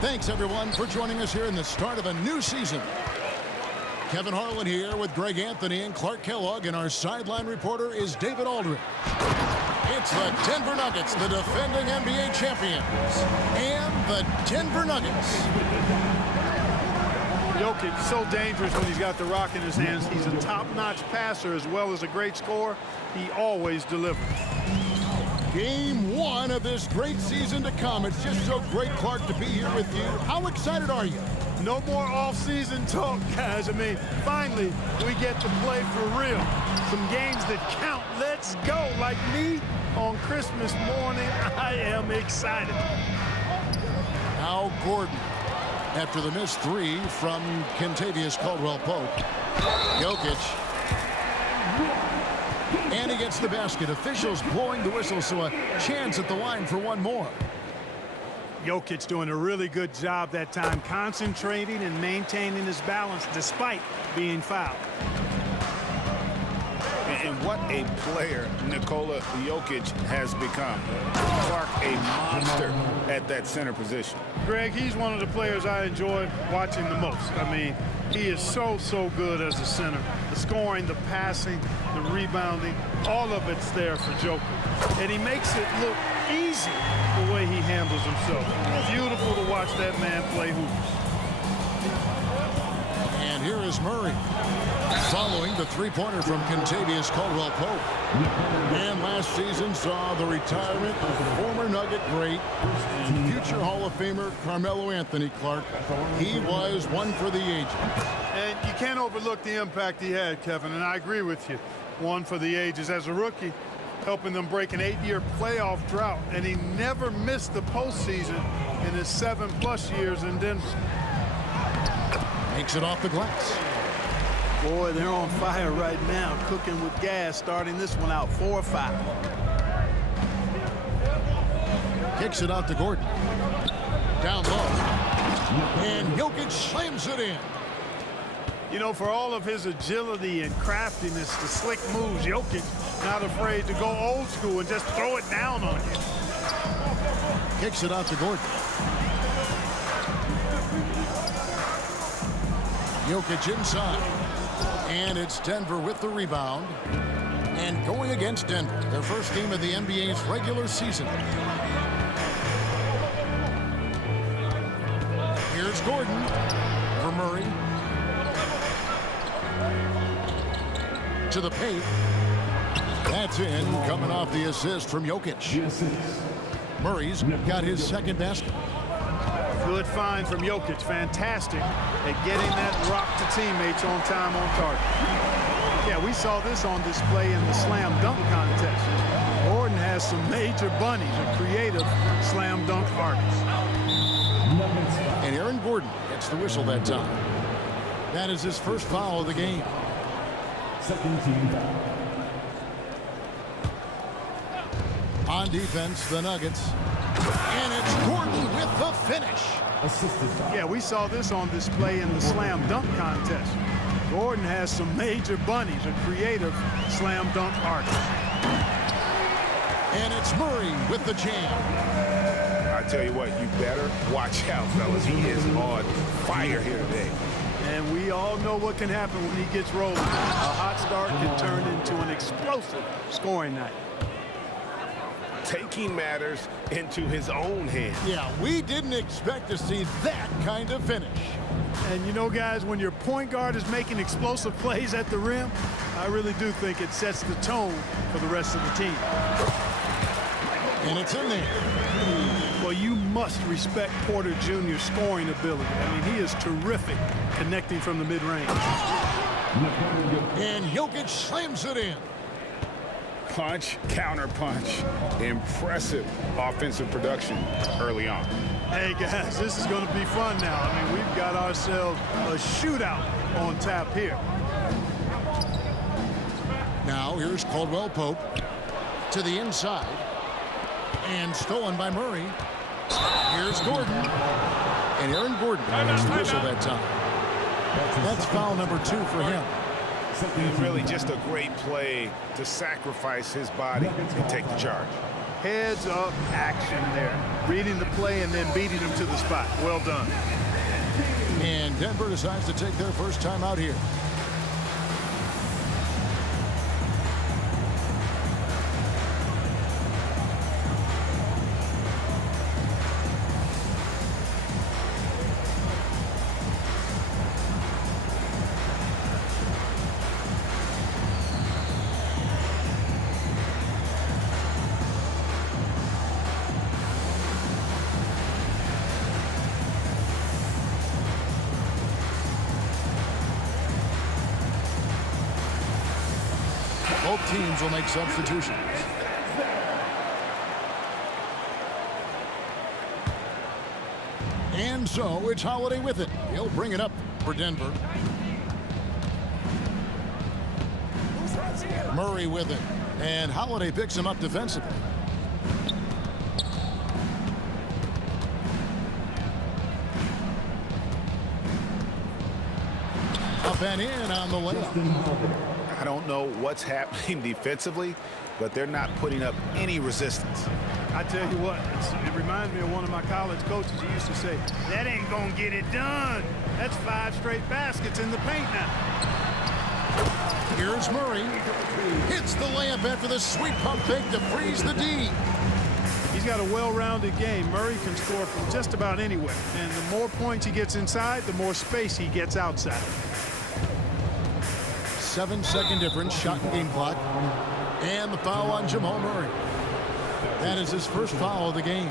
Thanks, everyone, for joining us here in the start of a new season. Kevin Harlan here with Greg Anthony and Clark Kellogg, and our sideline reporter is David Aldridge. It's the Denver Nuggets, the defending NBA champions, and the Denver Nuggets. Jokic so dangerous when he's got the rock in his hands. He's a top-notch passer as well as a great scorer. He always delivers. Game one of this great season to come. It's just so great, Clark, to be here with you. How excited are you? No more off-season talk, guys. I mean, finally, we get to play for real. Some games that count. Let's go. Like me on Christmas morning, I am excited. Now Gordon, after the missed three from Kentavious Caldwell-Pope. Jokic. And he gets the basket. Officials blowing the whistle, so a chance at the line for one more. Jokic doing a really good job that time, concentrating and maintaining his balance despite being fouled. And what a player Nikola Jokic has become. Clark, a monster at that center position. Greg, he's one of the players I enjoy watching the most. I mean, he is so good as a center. The scoring, the passing, the rebounding, all of it's there for Jokic. And he makes it look easy the way he handles himself. Beautiful to watch that man play hoops. And here is Murray, following the three-pointer from Kentavious Caldwell-Pope. And last season saw the retirement of former Nugget great and future Hall of Famer Carmelo Anthony. Clark. He was one for the ages. And you can't overlook the impact he had, Kevin, and I agree with you. One for the ages. As a rookie, helping them break an 8-year playoff drought, and he never missed the postseason in his 7+ years in Denver. Makes it off the glass. Boy, they're on fire right now, cooking with gas, starting this one out 4-5. Kicks it out to Gordon. Down low. And Jokic slams it in. You know, for all of his agility and craftiness, the slick moves, Jokic not afraid to go old school and just throw it down on you. Kicks it out to Gordon. Jokic inside. And it's Denver with the rebound. And going against Denver, their first game of the NBA's regular season. Here's Gordon for Murray. To the paint. That's in, coming off the assist from Jokic. Murray's got his second basket. Good find from Jokic. Fantastic at getting that rock to teammates on time, on target. Yeah, we saw this on display in the slam dunk contest. Gordon has some major bunnies, a creative slam dunk artist. And Aaron Gordon gets the whistle that time. That is his first foul of the game. Second team foul. On defense, the Nuggets. And it's Gordon with the finish. Yeah, we saw this on display in the slam dunk contest. Gordon has some major bunnies, a creative slam dunk artist. And it's Murray with the jam. I tell you what, you better watch out, fellas. He is on fire here today. And we all know what can happen when he gets rolling. A hot start can turn into an explosive scoring night. Taking matters into his own hands. Yeah, we didn't expect to see that kind of finish. And you know, guys, when your point guard is making explosive plays at the rim, I really do think it sets the tone for the rest of the team. And it's in there. Well, you must respect Porter Jr.'s scoring ability. I mean, he is terrific connecting from the mid-range. And Jokic slams it in. Punch, counter punch. Impressive offensive production early on. Hey, guys, this is going to be fun now. I mean, we've got ourselves a shootout on tap here. Now, here's Caldwell-Pope to the inside. And stolen by Murray. Here's Gordon. And Aaron Gordon gets the whistle that time. That's foul number 2 for him. Really just a great play to sacrifice his body and take the charge. Heads up action there. reading the play and then beating him to the spot. Well done. And Denver decides to take their first time out here. Both teams will make substitutions. And so it's Holiday with it. He'll bring it up for Denver. Murray with it. And Holiday picks him up defensively. Up and in on the layup. I don't know what's happening defensively, but they're not putting up any resistance. I tell you what, it reminds me of one of my college coaches. He used to say, that ain't gonna get it done. That's 5 straight baskets in the paint now. Here's Murray. Hits the layup after the sweet pump fake to freeze the D. He's got a well-rounded game. Murray can score from just about anywhere. And the more points he gets inside, the more space he gets outside. 7-second difference, shot and game clock. And the foul on Jamal Murray. That is his first foul of the game.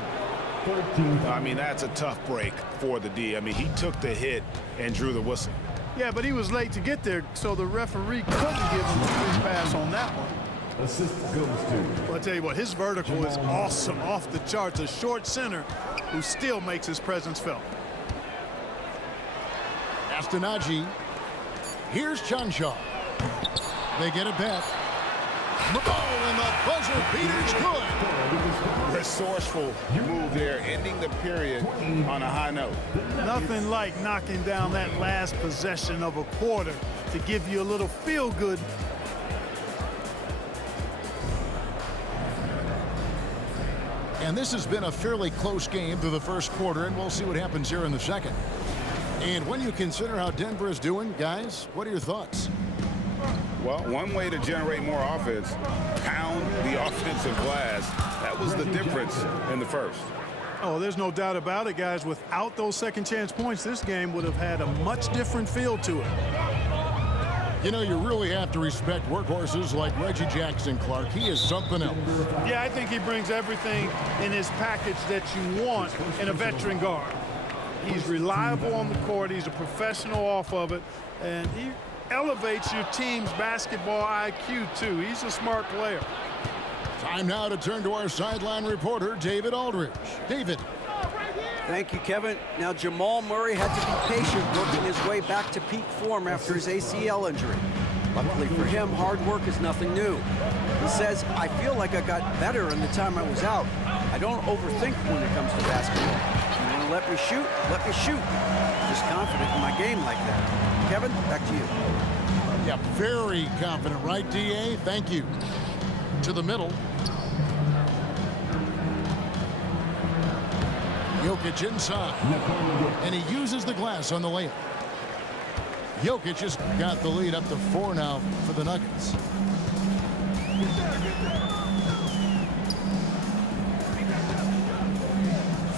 I mean, that's a tough break for the D. I mean, he took the hit and drew the whistle. Yeah, but he was late to get there, so the referee couldn't give him a free pass on that one. Assist goes to. Well, I'll tell you what, his vertical is awesome, off the charts. A short center who still makes his presence felt. Astanaji. Here's Chanshaw. They get it back. Oh, and the buzzer beater's good. Resourceful move there, ending the period on a high note. Nothing like knocking down that last possession of a quarter to give you a little feel-good. And this has been a fairly close game through the first quarter, and we'll see what happens here in the second. And when you consider how Denver is doing, guys, what are your thoughts? Well, one way to generate more offense, pound the offensive glass. That was the difference in the first. Oh, there's no doubt about it, guys. Without those second chance points, this game would have had a much different feel to it. You know, you really have to respect workhorses like Reggie Jackson Clark. He is something else. Yeah, I think he brings everything in his package that you want in a veteran guard. He's reliable on the court. He's a professional off of it. And he elevates your team's basketball IQ, too. He's a smart player. Time now to turn to our sideline reporter, David Aldridge. David. Thank you, Kevin. Now, Jamal Murray had to be patient working his way back to peak form after his ACL injury. Luckily for him, hard work is nothing new. He says, I feel like I got better in the time I was out. I don't overthink when it comes to basketball. You want to let me shoot? Let me shoot. Just confident in my game like that. Kevin, back to you. Yeah, very confident, right, DA? Thank you. To the middle. Jokic inside. And he uses the glass on the layup. Jokic has got the lead up to 4 now for the Nuggets.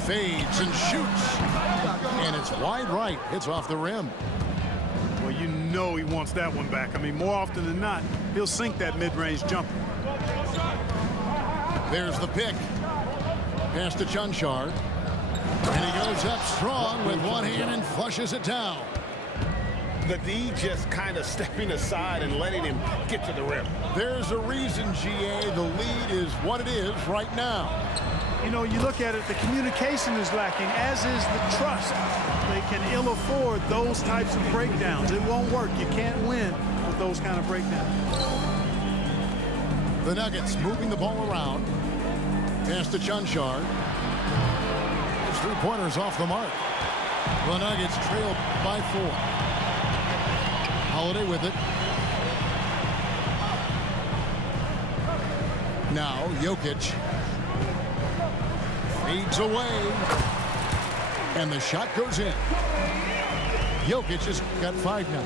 Fades and shoots. And it's wide right. It's off the rim. Well, you know he wants that one back. I mean, more often than not, he'll sink that mid-range jumper. There's the pick. Pass to Chunchard. And he goes up strong with one hand and flushes it down. The D just kind of stepping aside and letting him get to the rim. There's a reason, GA, the lead is what it is right now. You know, you look at it, the communication is lacking, as is the trust. They can ill afford those types of breakdowns. It won't work. You can't win with those kind of breakdowns. The Nuggets moving the ball around. Pass to Chunchard. His three-pointer's off the mark. The Nuggets trail by 4. Holiday with it. Now Jokic. Fades away. And the shot goes in. Jokic has got 5 now.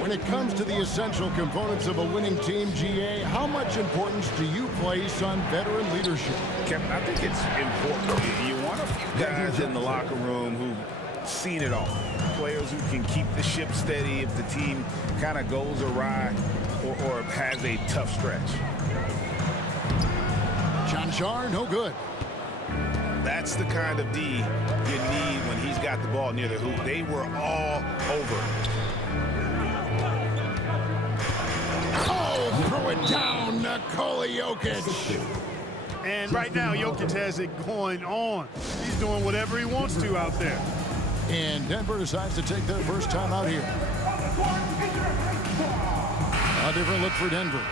When it comes to the essential components of a winning team, GA, how much importance do you place on veteran leadership? Kevin, I think it's important. You want a few guys in the locker room who've seen it all. Players who can keep the ship steady if the team kind of goes awry or has a tough stretch. John Shar, no good. That's the kind of D you need when he's got the ball near the hoop. They were all over. Oh, throw it down, Nikola Jokic. And right now, Jokic has it going on. He's doing whatever he wants to out there. And Denver decides to take their first time out here. A different look for Denver.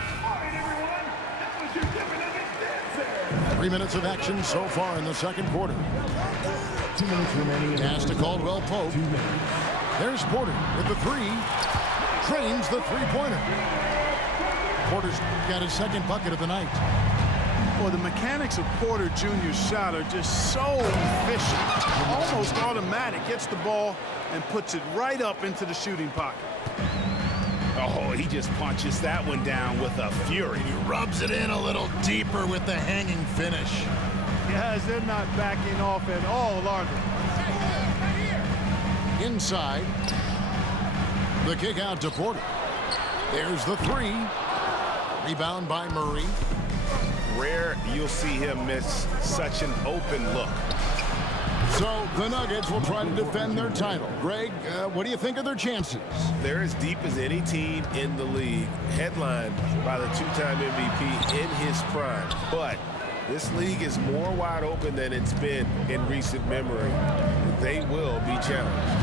3 minutes of action so far in the second quarter. 2 minutes remaining. Pass to Caldwell Pope. There's Porter with the 3. Trains the three-pointer. Porter's got his second bucket of the night. Well, the mechanics of Porter Jr.'s shot are just so efficient. Almost automatic. Gets the ball and puts it right up into the shooting pocket. Oh, he just punches that one down with a fury. He rubs it in a little deeper with the hanging finish. Guys, they're not backing off at all, are they? Inside. The kick out to Porter. There's the 3. Rebound by Murray. Rare you'll see him miss such an open look. So the Nuggets will try to defend their title. Greg, what do you think of their chances? They're as deep as any team in the league, headlined by the 2-time MVP in his prime. But this league is more wide open than it's been in recent memory. They will be challenged.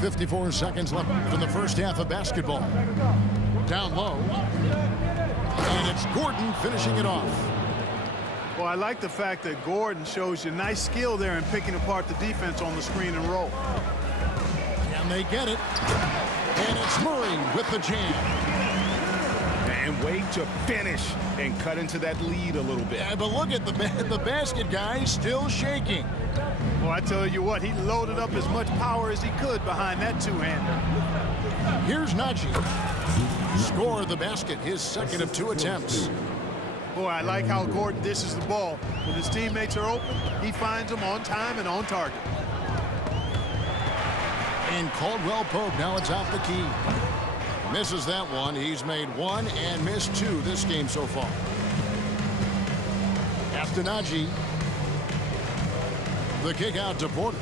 54 seconds left in the first half of basketball. Down low. And it's Gordon finishing it off. Well, I like the fact that Gordon shows you nice skill there in picking apart the defense on the screen and roll. Can they get it? And it's Murray with the jam. And wait to finish and cut into that lead a little bit. Yeah, but look at the basket guy still shaking. Well, I tell you what, he loaded up as much power as he could behind that two-hander. Here's Najee. Score the basket, his second of 2 attempts. Boy, I like how Gordon dishes the ball. When his teammates are open, he finds them on time and on target. And Caldwell Pope, now it's off the key. Misses that one. He's made 1 and missed 2 this game so far. After Najee. The kick out to Porter.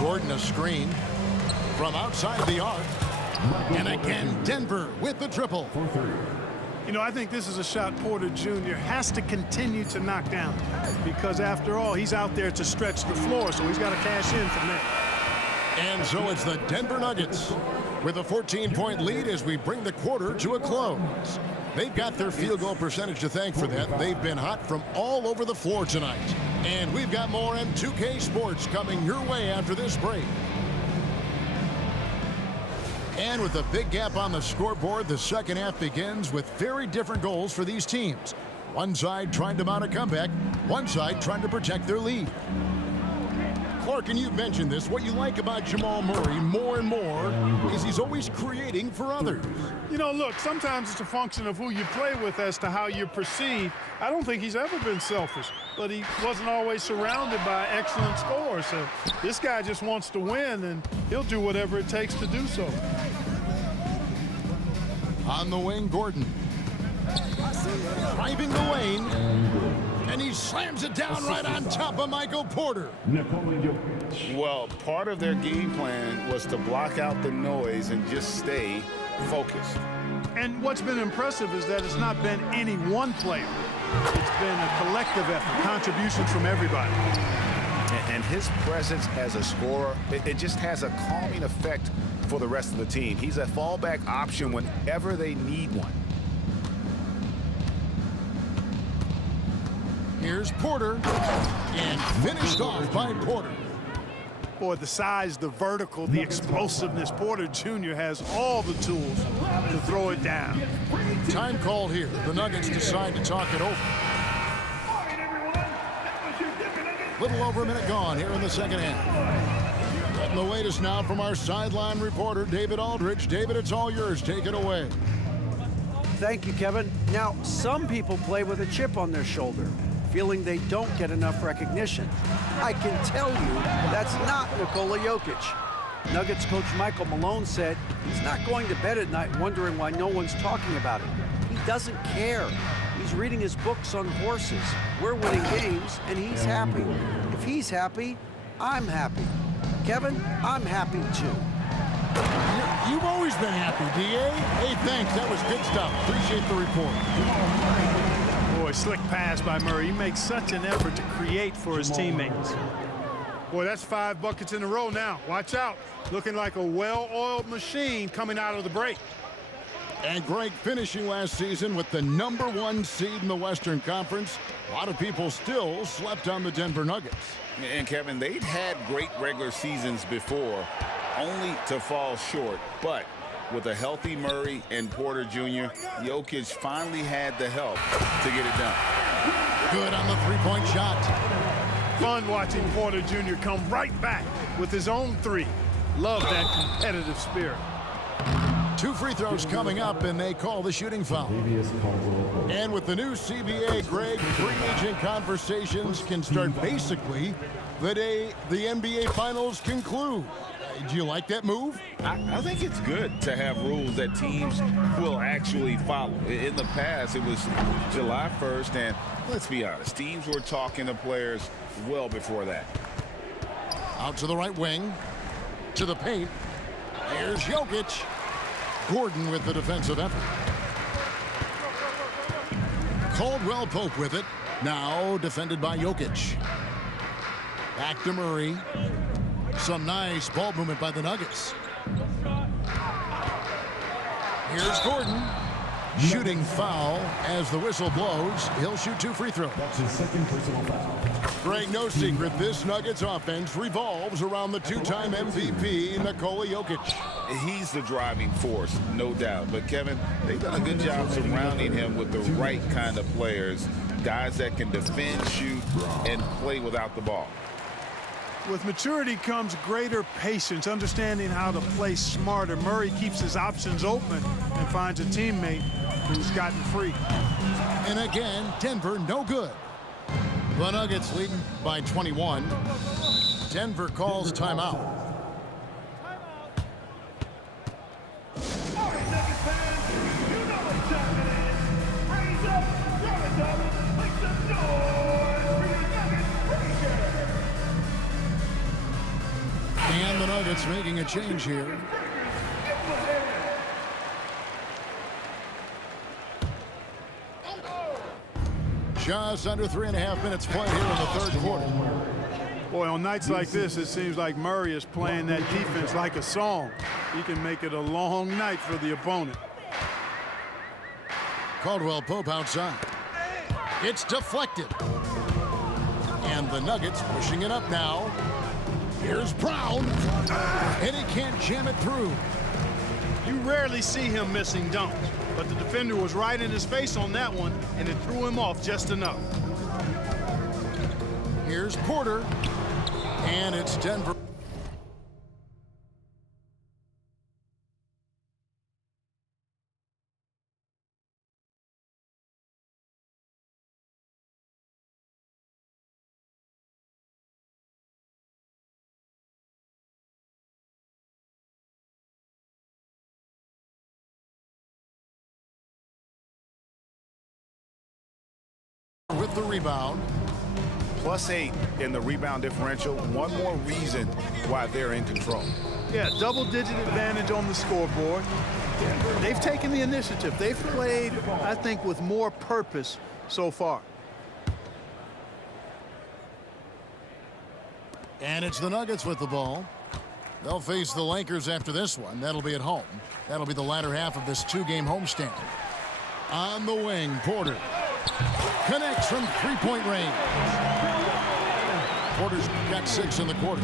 Gordon a screen from outside the arc. And again, Denver with the triple. You know, I think this is a shot Porter Jr. has to continue to knock down because, after all, he's out there to stretch the floor, so he's got to cash in from there. And so it's the Denver Nuggets with a 14-point lead as we bring the quarter to a close. They've got their field goal percentage to thank for that. They've been hot from all over the floor tonight. And we've got more M2K Sports coming your way after this break. And with a big gap on the scoreboard, the second half begins with very different goals for these teams. One side trying to mount a comeback, one side trying to protect their lead. Clark, and you've mentioned this, what you like about Jamal Murray more and more is he's always creating for others. You know, look, sometimes it's a function of who you play with as to how you're perceived. I don't think he's ever been selfish, but he wasn't always surrounded by excellent scorers. So this guy just wants to win, and he'll do whatever it takes to do so. On the wing, Gordon. Driving the lane. And he slams it down right on top of Michael Porter. Well, part of their game plan was to block out the noise and just stay focused. And what's been impressive is that it's not been any one player. It's been a collective effort, contributions from everybody. And his presence as a scorer, it just has a calming effect for the rest of the team. He's a fallback option whenever they need one. Here's Porter, and finished off by Porter. Boy, the size, the vertical, the explosiveness. Porter Jr. has all the tools to throw it down. Time called here. The Nuggets decide to talk it over. Little over a minute gone here in the second half. Getting the latest now from our sideline reporter, David Aldridge. David, it's all yours. Take it away. Thank you, Kevin. Now, some people play with a chip on their shoulder, feeling they don't get enough recognition. I can tell you that's not Nikola Jokic. Nuggets coach Michael Malone said he's not going to bed at night wondering why no one's talking about him. He doesn't care. He's reading his books on horses. We're winning games, and he's happy. If he's happy, I'm happy. Kevin, I'm happy too. You've always been happy, D.A. Hey, thanks. That was good stuff. Appreciate the report. Boy, slick pass by Murray. He makes such an effort to create for his teammates. Boy, that's 5 buckets in a row now. Watch out. Looking like a well-oiled machine coming out of the break. And Greg, finishing last season with the #1 seed in the Western Conference, a lot of people still slept on the Denver Nuggets. And Kevin, they'd had great regular seasons before, only to fall short. But with a healthy Murray and Porter Jr., Jokic finally had the help to get it done. Good on the three-point shot. Fun watching Porter Jr. come right back with his own 3. Love that competitive spirit. 2 free throws coming up, and they call the shooting foul. And with the new CBA, Greg, free agent conversations can start basically the day the NBA Finals conclude. Do you like that move? I think it's good to have rules that teams will actually follow. In the past, it was July 1st, and let's be honest, teams were talking to players well before that. Out to the right wing, to the paint. Here's Jokic. Gordon with the defensive effort. Caldwell Pope with it. Now defended by Jokic. Back to Murray. Some nice ball movement by the Nuggets. Here's Gordon. Shooting foul as the whistle blows. He'll shoot 2 free throws. That's his second personal foul. Greg, no secret, this Nuggets offense revolves around the 2-time MVP, Nikola Jokic. He's the driving force, no doubt. But, Kevin, they've done a good job surrounding him with the right kind of players, guys that can defend, shoot, and play without the ball. With maturity comes greater patience, understanding how to play smarter. Murray keeps his options open and finds a teammate who's gotten free. And again, Denver no good. The Nuggets leading by 21. Denver calls timeout. And the Nuggets making a change here. Just under 3.5 minutes played here in the third quarter. Boy, on nights like this, it seems like Murray is playing that defense like a song. He can make it a long night for the opponent. Caldwell Pope outside. It's deflected. And the Nuggets pushing it up now. Here's Brown. And he can't jam it through. You rarely see him missing dunks, but the defender was right in his face on that one, and it threw him off just enough. Here's Porter. And it's Denver. With the rebound. +8 in the rebound differential. One more reason why they're in control. Yeah, double-digit advantage on the scoreboard. They've taken the initiative. They've played, I think, with more purpose so far. And it's the Nuggets with the ball. They'll face the Lakers after this one. That'll be at home. That'll be the latter half of this 2-game homestand. On the wing, Porter. Connects from three-point range. Porter's got 6 in the quarter.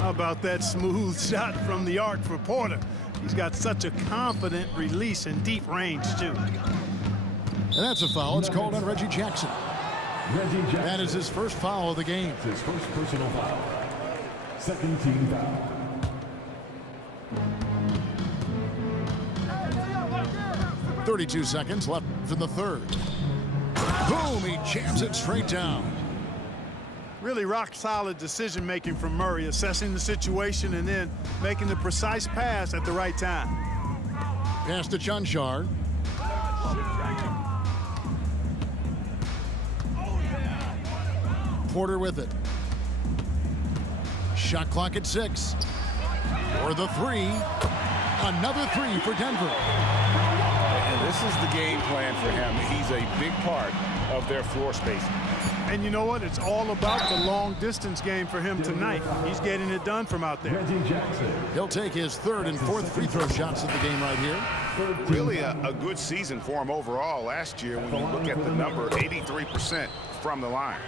How about that smooth shot from the arc for Porter? He's got such a confident release and deep range, too. And that's a foul. It's called on Reggie Jackson. That is his first foul of the game. His first personal foul. Second team foul. .32 seconds left in the third. Boom! He jams it straight down. Really rock-solid decision-making from Murray, assessing the situation and then making the precise pass at the right time. Pass to Chunchar. Porter with it. Shot clock at 6. For the 3. Another 3 for Denver. And this is the game plan for him. He's a big part of their floor spacing. And you know what? It's all about the long-distance game for him tonight. He's getting it done from out there. He'll take his third and fourth free throw shots of the game right here. Really a good season for him overall last year when you look at the number, 83% from the line.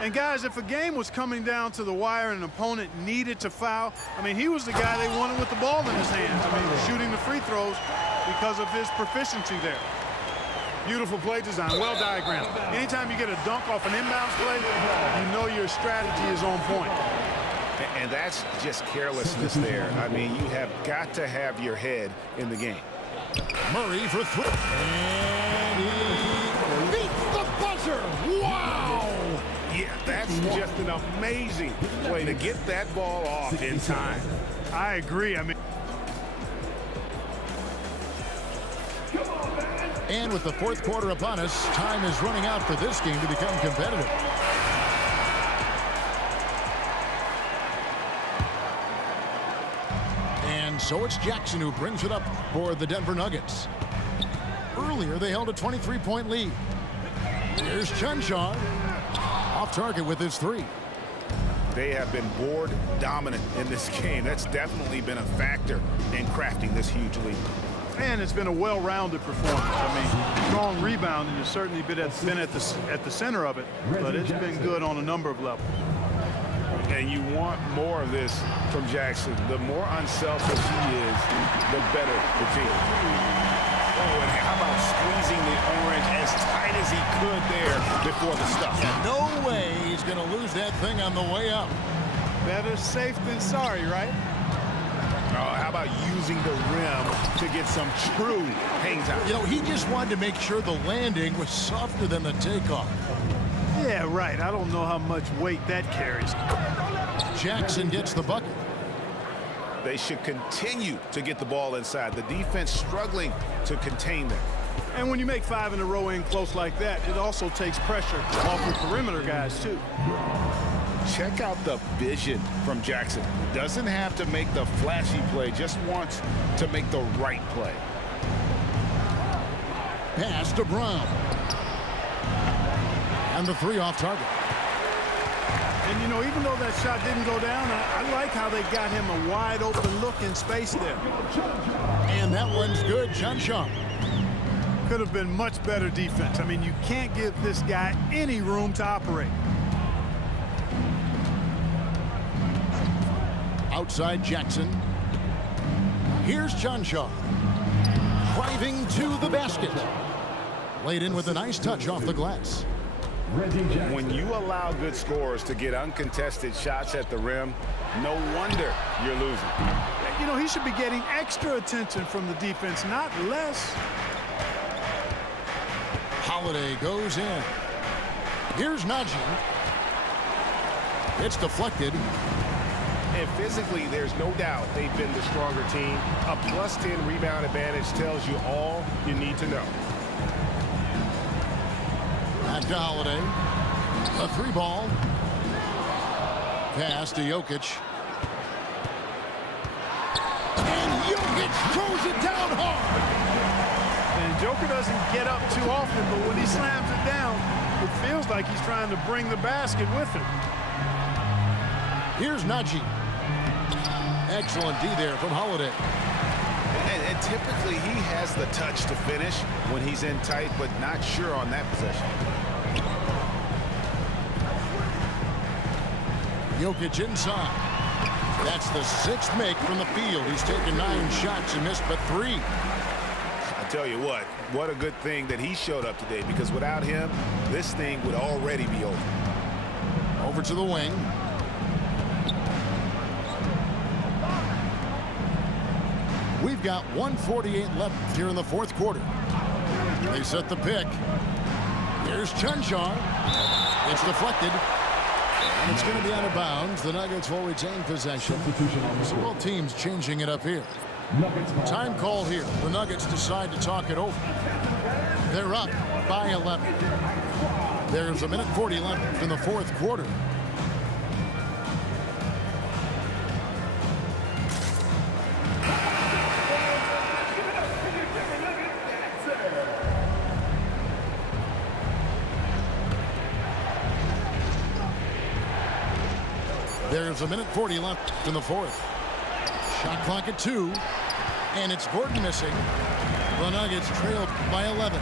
And guys, if a game was coming down to the wire and an opponent needed to foul, I mean, he was the guy they wanted with the ball in his hands. I mean, shooting the free throws because of his proficiency there. Beautiful play design, well diagrammed. Anytime you get a dunk off an inbounds play, you know your strategy is on point. And that's just carelessness there. I mean, you have got to have your head in the game. Murray for 3. And he beats the buzzer. Wow! Yeah, that's just an amazing play to get that ball off in time. I agree. I mean, and with the fourth quarter upon us, time is running out for this game to become competitive. And so it's Jackson who brings it up for the Denver Nuggets. Earlier, they held a 23-point lead. Here's Chunchar. Off target with his 3. They have been board dominant in this game. That's definitely been a factor in crafting this huge lead. And it's been a well-rounded performance. I mean, strong rebounding has certainly been at the center of it, but it's been good on a number of levels. And you want more of this from Jackson. The more unselfish he is, the better the team. Oh, and how about squeezing the orange as tight as he could there before the stuff? No way he's going to lose that thing on the way up. Better safe than sorry, right? How about using the rim to get some true hang time? You know, he just wanted to make sure the landing was softer than the takeoff. Yeah, right. I don't know how much weight that carries. Jackson gets the bucket. They should continue to get the ball inside. The defense struggling to contain them. And when you make 5 in a row in close like that, it also takes pressure off the perimeter guys, too. Check out the vision from Jackson. Doesn't have to make the flashy play, just wants to make the right play. Pass to Brown. And the 3 off target. And, you know, even though that shot didn't go down, I like how they got him a wide open look in space there. And that one's good. Chunchar. Could have been much better defense. I mean, you can't give this guy any room to operate. Outside Jackson. Here's Chunchar. Driving to the basket. Laid in with a nice touch off the glass. When you allow good scorers to get uncontested shots at the rim, no wonder you're losing. You know, he should be getting extra attention from the defense, not less. Holiday goes in. Here's Najee. It's deflected. And physically, there's no doubt they've been the stronger team. A +10 rebound advantage tells you all you need to know. Back to Holiday. A 3-ball. Pass to Jokic. And Jokic throws it down hard. And Joker doesn't get up too often, but when he slams it down, it feels like he's trying to bring the basket with him. Here's Najee. Excellent D there from Holiday. And typically he has the touch to finish when he's in tight, but not sure on that possession. Jokic inside. That's the 6th make from the field. He's taken 9 shots and missed but 3. I tell you what a good thing that he showed up today, because without him, this thing would already be over. Over to the wing. We've got 1:48 left here in the 4th quarter. They set the pick. Here's Chunchar. It's deflected. And it's going to be out of bounds. The Nuggets will retain possession. So both teams changing it up here. Time call here. The Nuggets decide to talk it over. They're up by 11. There's 1:40 left in the 4th quarter. There's 1:40 left in the 4th. Shot clock at 2. And it's Gordon missing. The Nuggets trailed by 11.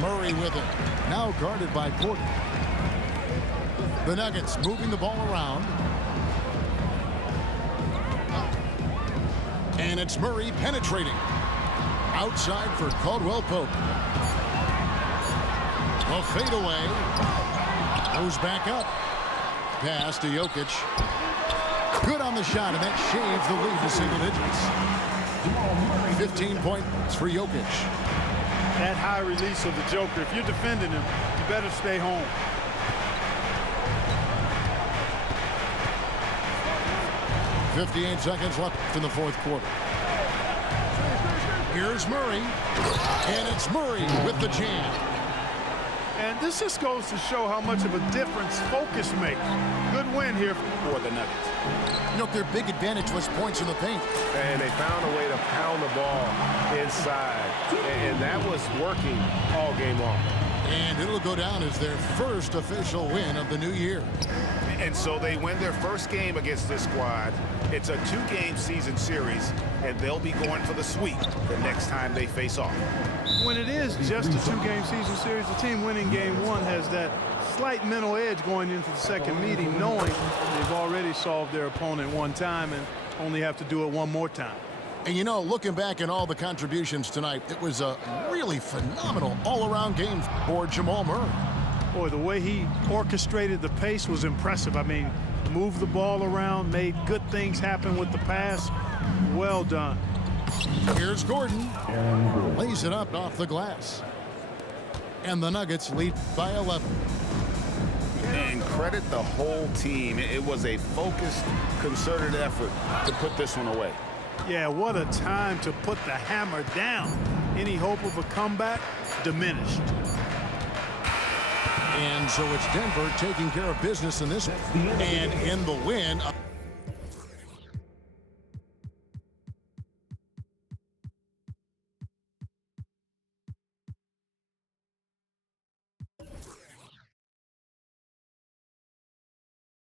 Murray with it. Now guarded by Porter. The Nuggets moving the ball around. And it's Murray penetrating. Outside for Caldwell Pope. A fadeaway. Goes back up. Pass to Jokic. Good on the shot, and that shaves the lead to single digits. 15 points for Jokic. That high release of the Joker, if you're defending him, you better stay home. .58 seconds left in the 4th quarter. Here's Murray. And it's Murray with the jam. And this just goes to show how much of a difference focus makes. Good win here for the Nuggets. You know, their big advantage was points in the paint. And they found a way to pound the ball inside. And that was working all game long. And it'll go down as their first official win of the new year. And so they win their first game against this squad. It's a 2-game season series, and they'll be going for the sweep the next time they face off. When it is just a 2-game season series, the team winning game 1 has that slight mental edge going into the second meeting, knowing they've already solved their opponent one time and only have to do it one more time. And you know, looking back at all the contributions tonight, it was a really phenomenal all-around game for Jamal Murray. Boy, the way he orchestrated the pace was impressive. I mean, moved the ball around, made good things happen with the pass. Well done. Here's Gordon. Lays it up off the glass. And the Nuggets lead by 11. And credit the whole team. It was a focused, concerted effort to put this one away. Yeah, what a time to put the hammer down. Any hope of a comeback diminished. And so it's Denver taking care of business in this one. And in the win.